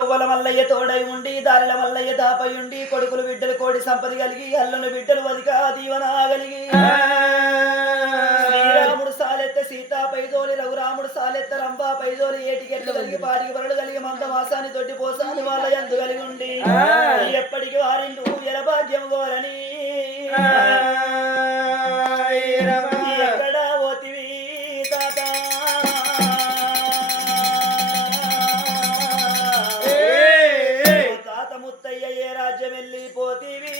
కొవ్వల మల్లయ్య తోడై ఉండి దారిల మల్లయ్య తాపై ఉండి కొడుకులు బిడ్డలు కోడి సంపద కలిగి అల్లును బిడ్డలు వదిక దీవన కలిగి శ్రీరాముడు సాలెత్త సీతా పైదోలి రఘురాముడు సాలెత్త రంభా పైదోలి ఏటికెట్లు కలిగి పాటికి పరుడు కలిగి మంద మాసాన్ని తొట్టి పోసాని వాళ్ళ ఎందు కలిగి ఉండి ఎప్పటికి వారిండు ఎలభాగ్యం గోరని ఎక్కడ పోతివి తాత తాత ముత్తయ్య ఏ రాజ్యం వెళ్ళిపోతివి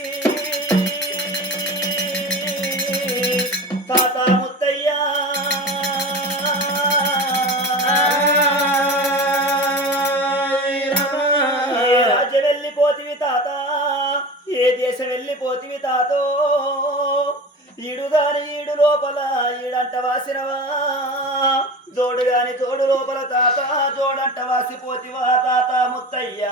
తాత ముత్తయ్య ఏ రాజ్యం వెళ్ళిపోతివి తాత ఏ దేశం వెళ్ళిపోతివి తాతో ఈడుగాని ఈడు లోపల ఈడంట వాసినవా జోడుగాని జోడు లోపల తాత జోడంట వాసిపోతివా తాత ముత్తయ్య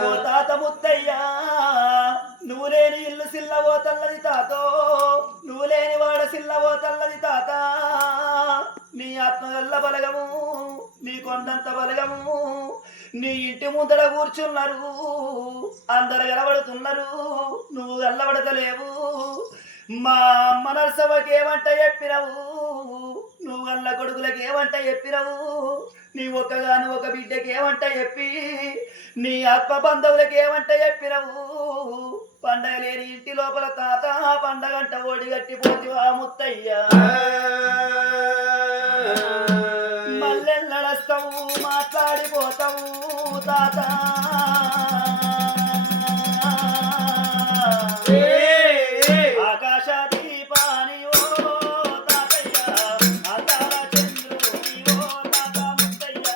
ఓ తాత ముత్తయ్య నువ్వు లేని ఇల్లు సిల్లవో తల్లది తాతో నువ్వు లేని వాడ సిల్లవో తల్లది తాత నీ ఆత్మగల్ల బలగము నీ కొండంత బలగము నీ ఇంటి ముందర కూర్చున్నారు అందరు గలబడుతున్నారు నువ్వు గల్లబడతలేవు మా అమ్మ నరసవకేమంట చెప్పినవు నువ్వు గల్ల కొడుకులకేమంట చెప్పినవు నీ ఒక్కగాను ఒక బిడ్డకేమంట చెప్పి నీ ఆత్మ బంధువులకేమంట చెప్పినవు పండగ లేని ఇంటి లోపల తాత పండగంట ఓడి గట్టిపోతివా ముత్తయ్య మల్లెల్లడస్తావు మాట్లాడిపోతావు తాత ఆకాశ దీపాని ఓ తాతయ్య అందాల చంద్రుని ఓ తాత ముత్తయ్య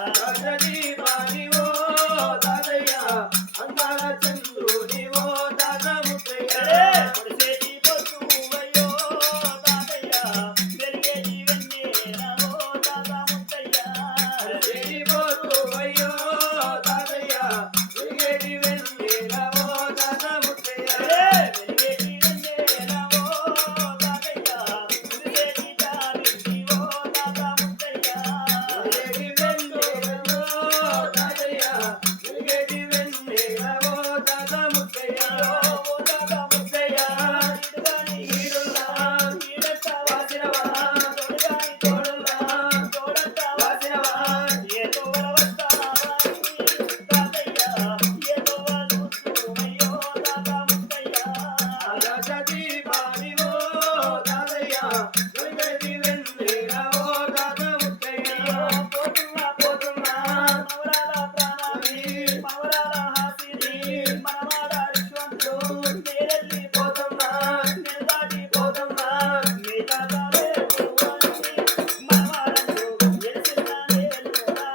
ఆకాశ దీపాని ఓ తాతయ్య అందాల చంద్రుని ఓ తాత ముత్తయ్య పొడిసేటి పొద్దువయ్యో తాతయ్య వెలిగేటి వెన్నెల ఓ తాత ముత్తయ్య పొడిసేటి పొద్దువయ్యో తాతయ్య వెలిగేటి వెన్నెల ఓ తాత ముత్తయ్య వెలిగేటి వెన్నెల ఓ తాతయ్య వెలిగేటి జాబిల్లి ఓ తాత ముత్తయ్య వెలిగేటి వెన్నెల ఓ తాతయ్య వెలిగేటి వెన్నెల ఓ తాత ముత్తయ్య ఓ తాత ముత్తయ్య ఇడుగాని ఈడుల్లా ఈడంట వాసినవా తోడుగాని తోడుల్లా తోడంట వాసినవా ఏదో వరవస్తావా తాతయ్య ఏదో వరుతుమయ్యో తాత ముత్తయ్య ఆకాశ దీపాని ఓ తాతయ్య వెలిగేటి వెన్నెల ఓ తాత ముత్తయ్య పోతున్నా పోతున్నా మవరాల ప్రాణాన్ని మవరాల హాసిని మనమాడ విశ్వంతుడు నేరెళ్ళి పోతున్నా నేను దాటి పోతున్నా నీ తాత మనమాడంటూ ఎలిసిన నేరునా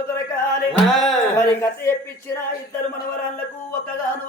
ఎవరు దొరకాలి మరి కథ చెప్పించిన ఇద్దరు మనవరాళ్లకు ఒక్కగాను